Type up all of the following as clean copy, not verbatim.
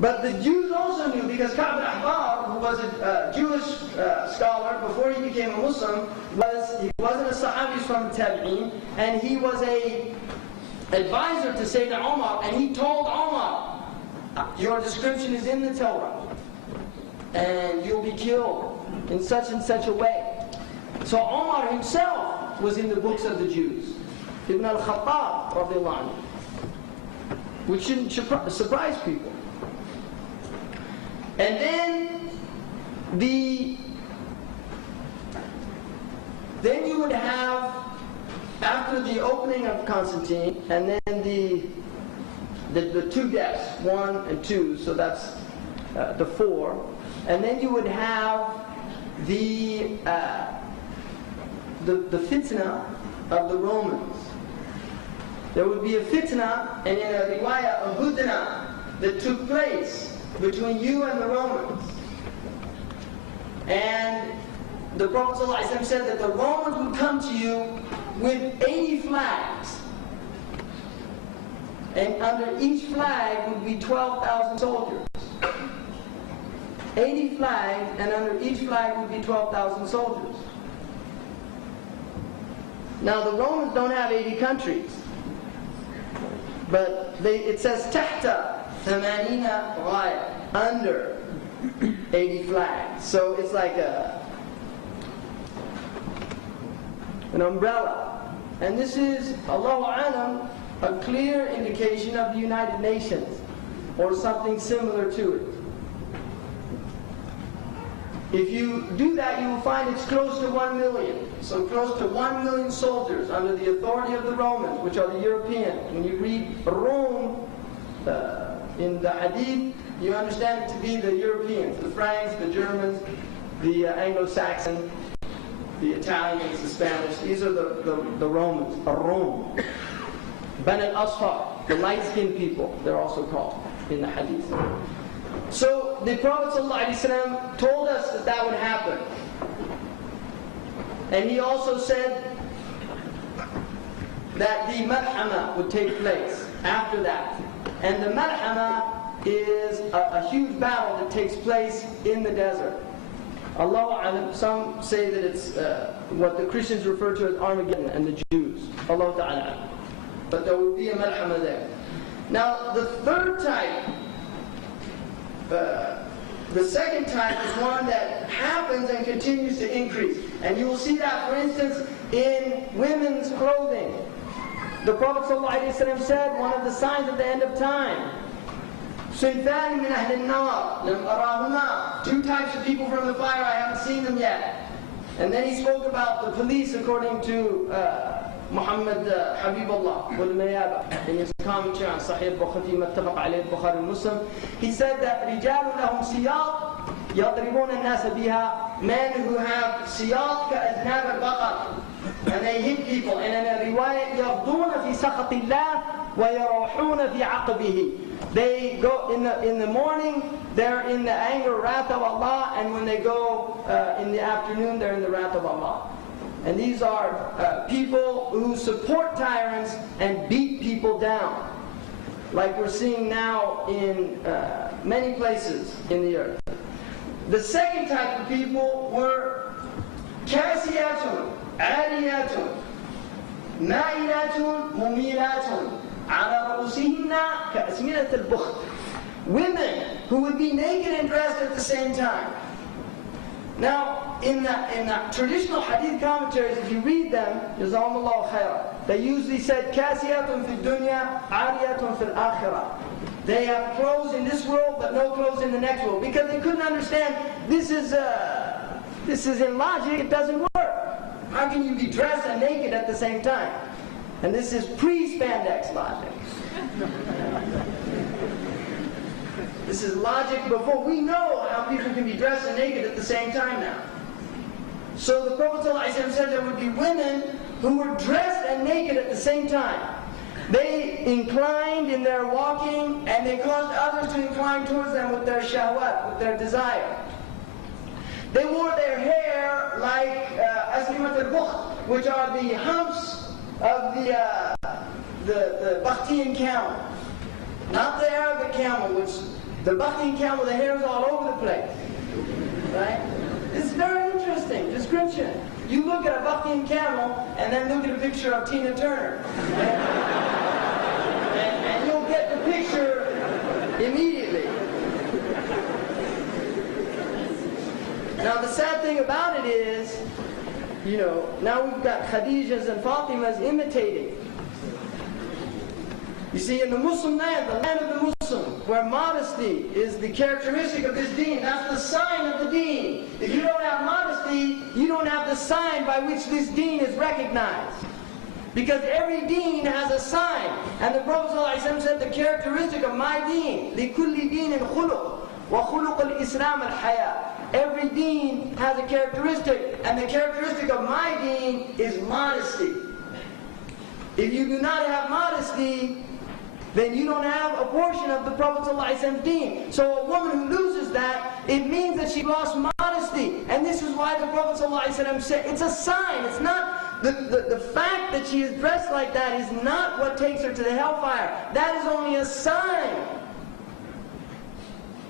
But the Jews also knew, because Ka'b al-Ahbar, who was a Jewish scholar before he became a Muslim, he wasn't a Sahabi, he was from the Tabi'een, and he was a advisor to Sayyidina Umar, and he told Umar, your description is in the Torah, and you'll be killed in such and such a way. So Umar himself was in the books of the Jews. Ibn al-Khattab, radiallahu anhu, which shouldn't surprise people. And then you would have, after the opening of Constantine, and then the two deaths, 1 and 2, so that's the 4, and then you would have the fitna of the Romans. There would be a fitna, and in a riwayah, a hudna, that took place between you and the Romans. And the Prophet ﷺ said that the Romans would come to you with 80 flags. And under each flag would be 12,000 soldiers. 80 flags, and under each flag would be 12,000 soldiers. Now the Romans don't have 80 countries. But it says tahta 80 ghaya, under 80 flags. So it's like an umbrella. And this is, Allahu A'lam, a clear indication of the United Nations, or something similar to it. If you do that, you will find it's close to 1 million. So close to 1 million soldiers under the authority of the Romans, which are the Europeans. When you read Rome in the Hadith, you understand it to be the Europeans, the Franks, the Germans, the Anglo-Saxons, the Italians, the Spanish. These are the Romans, Rome. Ban al-Asfar, the light-skinned people, they're also called in the Hadith. So the Prophet ﷺ told us that that would happen. And he also said that the Malhama would take place after that. And the Malhama is a huge battle that takes place in the desert. Allahu A'lam, some say that it's what the Christians refer to as Armageddon, and the Jews. Allahu Ta'ala. But there will be a Malhama there. Now the third type, the second type is one that happens and continues to increase. And you will see that, for instance, in women's clothing. The Prophet ﷺ said, one of the signs of the end of time, صِنْفَانِ مِنْ أَهْلِ النَّارِ لَمْ أَرَاهُمَا, 2 types of people from the fire, I haven't seen them yet. And then he spoke about the police according to Muhammad Habibullah wal-Mayaba in his commentary on Sahih Bukhari, Muttafaq alayhi Bukhari and Muslim. He said that رِجَالٌ لَهُمْ سِيَاطٌ يَضْرِبُونَ النَّاسَ بِهَا, men who have siyat كَأَذْنَابَ الْبَقَرِ, and they hit people. And in a riwayat, يَغْضُونَ فِي سَخَطِ اللَّهِ وَيَرَوْحُونَ فِي عَقْبِهِ. They go in the morning, they're in the anger, wrath of Allah, and when they go in the afternoon, they're in the wrath of Allah. And these are people who support tyrants and beat people down, like we're seeing now in many places in the earth. The second type of people were كاسياتٌ عارياتٌ مائلاتٌ مميلاتٌ على رؤوسهن كأسمنة البخت. Women who would be naked and dressed at the same time. Now, in the traditional hadith commentaries, if you read them, Jazakumullahu khairan, they usually said كاسياتٌ في الدنيا عارياتٌ في الآخرة. They have clothes in this world, but no clothes in the next world, because they couldn't understand this is in logic. It doesn't work. How can you be dressed and naked at the same time? And this is pre-spandex logic. This is logic before. We know how people can be dressed and naked at the same time now. So the Prophet ﷺ said there would be women who were dressed and naked at the same time. They inclined in their walking, and they caused others to incline towards them with their shahwat, with their desire. They wore their hair like aslimat al-bukht, which are the humps of the Bakhtian camel. Not the Arabic camel, which The bucking camel, the hair is all over the place. Right? It's very interesting description. You look at a bucking camel and then look at a picture of Tina Turner. And you'll get the picture immediately. Now the sad thing about it is, you know, now we've got Khadijas and Fatimas imitating. You see, in the Muslim land, the land of the Muslim, where modesty is the characteristic of this deen, that's the sign of the deen. If you don't have modesty, you don't have the sign by which this deen is recognized. Because every deen has a sign. And the Prophet ﷺ said the characteristic of my deen, لِكُلِّ دِينٍ خُلُقٍ وَخُلُقُ الْإِسْلَامِ الْحَيَاةِ. Every deen has a characteristic, and the characteristic of my deen is modesty. If you do not have modesty, then you don't have a portion of the Prophet ﷺ's deen. So a woman who loses that, it means that she lost modesty. And this is why the Prophet ﷺ said, it's a sign. It's not, the fact that she is dressed like that is not what takes her to the hellfire. That is only a sign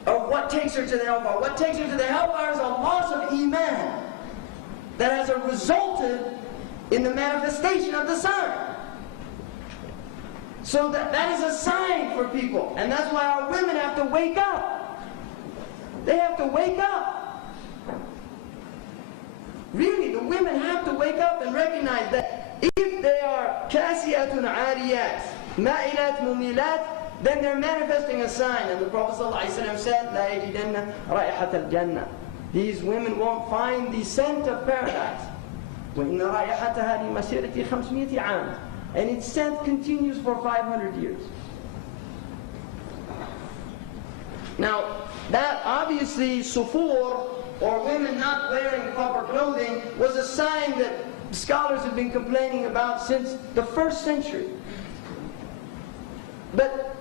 of what takes her to the hellfire. What takes her to the hellfire is a loss of iman that has resulted in the manifestation of the sign. So that is a sign for people. And that's why our women have to wake up. They have to wake up. Really, the women have to wake up and recognize that if they are kasiyatun ariyat, ma'ilat mumilat, then they're manifesting a sign. And the Prophet ﷺ said, La yajidanna raihat al-jannah. These women won't find the scent of paradise. وَإِنَّ رَائِحَتَهَا لِمَسِيرَةِ 500 عَامٍ. And its scent continues for 500 years. Now, that obviously, sufur, or women not wearing proper clothing, was a sign that scholars have been complaining about since the 1st century. But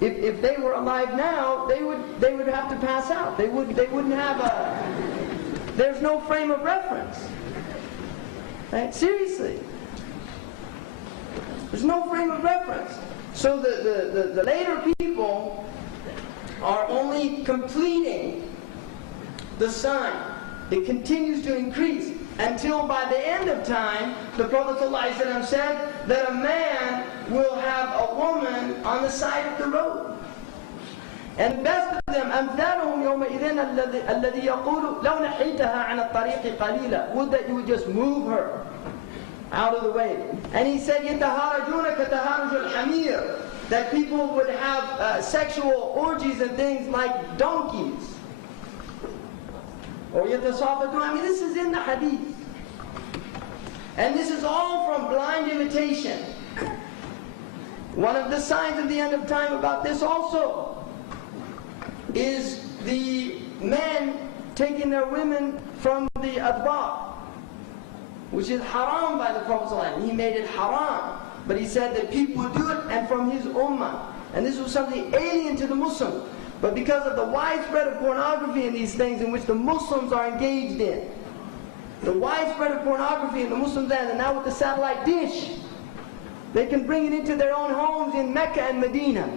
if they were alive now, they would have to pass out. They wouldn't have a. There's no frame of reference. Right? Seriously. There's no frame of reference. So the later people are only completing the sign. It continues to increase until by the end of time, the Prophet ﷺ said that a man will have a woman on the side of the road. And the best of them, أَمْثَالُهُمْ يَوْمَئِذٍ الَّذِي يَقُولُ لَوْ نَحِيتَهَا عَنَ الطَّرِيقِ قَلِيلًا. Would that you would just move her out of the way. And he said, يَتَهَارَجُونَ كَتَهَارُجُ الْحَمِيرِ. That people would have sexual orgies and things like donkeys. Or يَتَصَافَتُونَ. I mean, this is in the hadith. And this is all from blind imitation. One of the signs of the end of time about this also is the men taking their women from the adbar, which is haram by the Prophet ﷺ. He made it haram, but he said that people would do it, and from his ummah. And this was something alien to the Muslims. But because of the widespread of pornography and these things in which the Muslims are engaged in, the widespread of pornography in the Muslim land, and now with the satellite dish, they can bring it into their own homes in Mecca and Medina.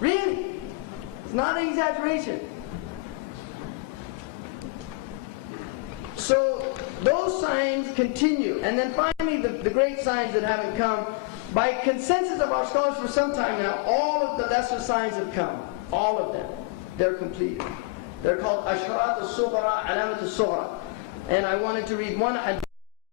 Really? It's not an exaggeration. So those signs continue. And then finally, the great signs that haven't come. By consensus of our scholars for some time now, all of the lesser signs have come. All of them. They're completed. They're called Ashrat al-Sughra, Alamat al-Sughra. And I wanted to read one hadith.